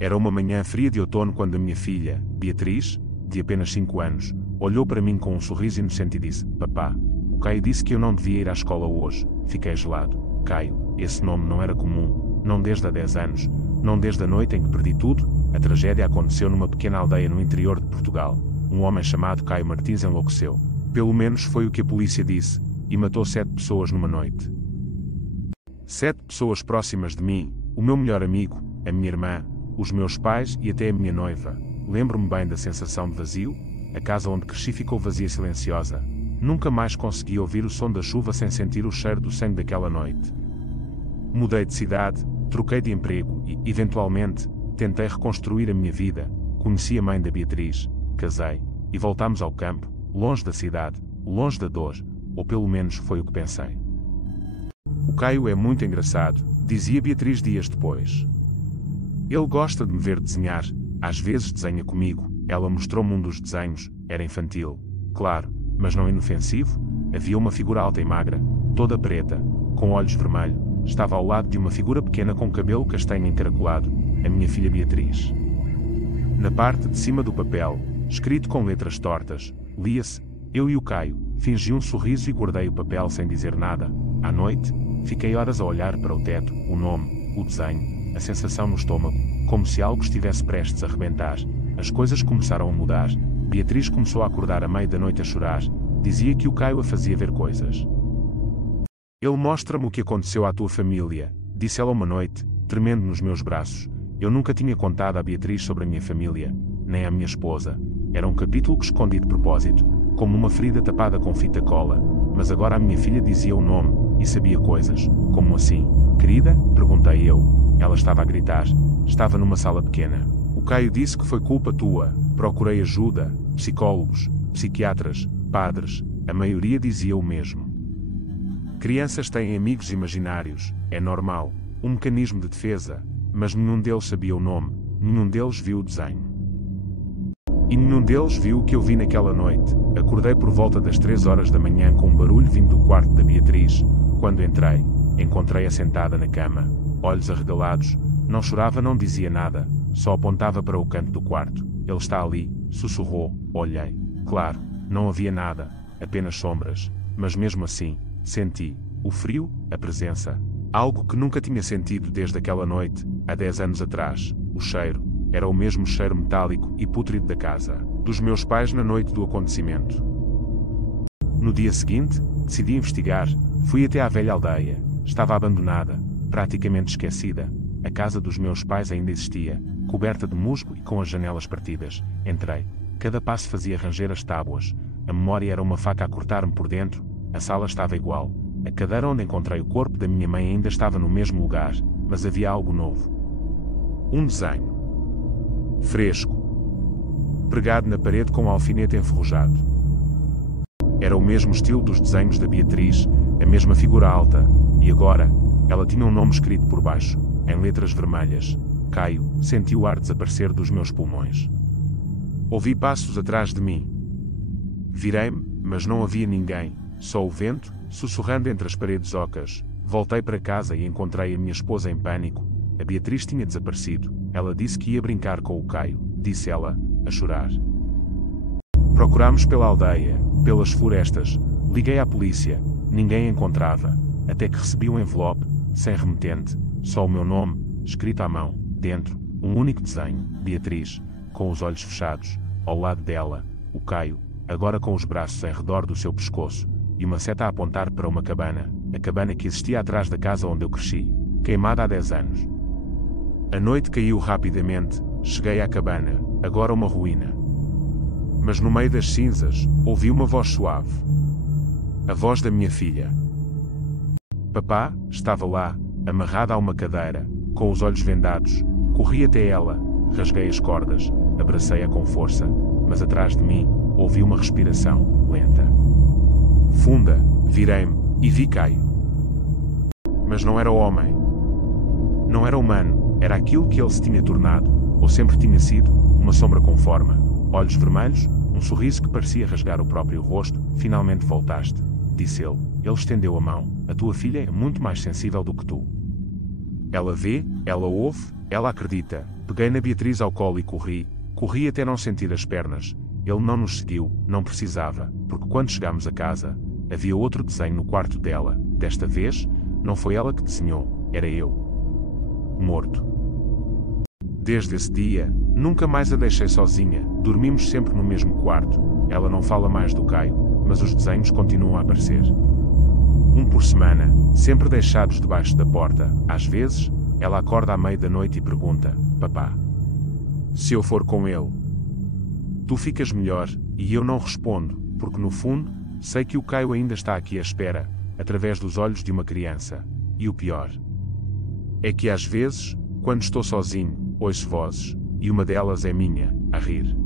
Era uma manhã fria de outono quando a minha filha, Beatriz, de apenas 5 anos, olhou para mim com um sorriso inocente e disse: Papá, o Caio disse que eu não devia ir à escola hoje. Fiquei gelado. Caio, esse nome não era comum, não desde há 10 anos, não desde a noite em que perdi tudo. A tragédia aconteceu numa pequena aldeia no interior de Portugal. Um homem chamado Caio Martins enlouqueceu. Pelo menos foi o que a polícia disse, e matou 7 pessoas numa noite. 7 pessoas próximas de mim, o meu melhor amigo, a minha irmã, os meus pais e até a minha noiva. Lembro-me bem da sensação de vazio. A casa onde cresci ficou vazia e silenciosa. Nunca mais consegui ouvir o som da chuva sem sentir o cheiro do sangue daquela noite. Mudei de cidade, troquei de emprego e, eventualmente, tentei reconstruir a minha vida. Conheci a mãe da Beatriz, casei, e voltámos ao campo, longe da cidade, longe da dor, ou pelo menos foi o que pensei. O Caio é muito engraçado, dizia Beatriz dias depois. Ele gosta de me ver desenhar, às vezes desenha comigo. Ela mostrou-me um dos desenhos, era infantil, claro, mas não inofensivo. Havia uma figura alta e magra, toda preta, com olhos vermelhos, estava ao lado de uma figura pequena com cabelo castanho encaracolado, a minha filha Beatriz. Na parte de cima do papel, escrito com letras tortas, lia-se: Eu e o Caio. Fingi um sorriso e guardei o papel sem dizer nada. À noite, fiquei horas a olhar para o teto, o nome, o desenho, a sensação no estômago, como se algo estivesse prestes a rebentar. As coisas começaram a mudar. Beatriz começou a acordar à meia da noite a chorar. Dizia que o Caio a fazia ver coisas. Ele mostra-me o que aconteceu à tua família, disse ela uma noite, tremendo nos meus braços. Eu nunca tinha contado à Beatriz sobre a minha família, nem à minha esposa. Era um capítulo que escondi de propósito, como uma ferida tapada com fita cola, mas agora a minha filha dizia o nome, e sabia coisas. Como assim? Querida? Perguntei eu. Ela estava a gritar. Estava numa sala pequena. O Caio disse que foi culpa tua. Procurei ajuda, psicólogos, psiquiatras, padres, a maioria dizia o mesmo. Crianças têm amigos imaginários, é normal, um mecanismo de defesa, mas nenhum deles sabia o nome, nenhum deles viu o desenho. E nenhum deles viu o que eu vi naquela noite. Acordei por volta das 3 horas da manhã com um barulho vindo do quarto da Beatriz. Quando entrei, encontrei-a sentada na cama, olhos arregalados, não chorava, não dizia nada, só apontava para o canto do quarto. Ele está ali, sussurrou. Olhei. Claro, não havia nada, apenas sombras, mas mesmo assim, senti o frio, a presença. Algo que nunca tinha sentido desde aquela noite, há 10 anos atrás. O cheiro. Era o mesmo cheiro metálico e pútrido da casa dos meus pais na noite do acontecimento. No dia seguinte, decidi investigar. Fui até à velha aldeia. Estava abandonada, praticamente esquecida. A casa dos meus pais ainda existia, coberta de musgo e com as janelas partidas. Entrei. Cada passo fazia ranger as tábuas. A memória era uma faca a cortar-me por dentro. A sala estava igual. A cadeira onde encontrei o corpo da minha mãe ainda estava no mesmo lugar, mas havia algo novo. Um desenho. Fresco. Pregado na parede com um alfinete enferrujado. Era o mesmo estilo dos desenhos da Beatriz, a mesma figura alta, e agora, ela tinha um nome escrito por baixo, em letras vermelhas. Caio. Senti o ar desaparecer dos meus pulmões. Ouvi passos atrás de mim. Virei-me, mas não havia ninguém, só o vento, sussurrando entre as paredes ocas. Voltei para casa e encontrei a minha esposa em pânico. A Beatriz tinha desaparecido. Ela disse que ia brincar com o Caio, disse ela, a chorar. Procurámos pela aldeia, pelas florestas, liguei à polícia, ninguém a encontrava, até que recebi um envelope, sem remetente, só o meu nome, escrito à mão, dentro, um único desenho, Beatriz, com os olhos fechados, ao lado dela, o Caio, agora com os braços em redor do seu pescoço, e uma seta a apontar para uma cabana, a cabana que existia atrás da casa onde eu cresci, queimada há 10 anos. A noite caiu rapidamente, cheguei à cabana, agora uma ruína. Mas no meio das cinzas, ouvi uma voz suave. A voz da minha filha. Papá, estava lá, amarrada a uma cadeira, com os olhos vendados. Corri até ela, rasguei as cordas, abracei-a com força, mas atrás de mim, ouvi uma respiração, lenta. Funda, virei-me, e vi Caio. Mas não era homem. Não era humano, era aquilo que ele se tinha tornado, ou sempre tinha sido, uma sombra com forma, olhos vermelhos, um sorriso que parecia rasgar o próprio rosto. Finalmente voltaste, disse ele. Ele estendeu a mão. A tua filha é muito mais sensível do que tu. Ela vê, ela ouve, Ela acredita. Peguei na Beatriz ao colo e corri até não sentir as pernas. Ele não nos seguiu, não precisava, porque quando chegámos a casa, havia outro desenho no quarto dela. Desta vez, não foi ela que desenhou, era eu. Morto. Desde esse dia, nunca mais a deixei sozinha, dormimos sempre no mesmo quarto. Ela não fala mais do Caio, mas os desenhos continuam a aparecer. Um por semana, sempre deixados debaixo da porta. Às vezes, ela acorda à meia da noite e pergunta: papá, se eu for com ele, tu ficas melhor? E eu não respondo, porque no fundo, sei que o Caio ainda está aqui à espera, através dos olhos de uma criança. E o pior é que às vezes, quando estou sozinho, ouço vozes, e uma delas é minha, a rir.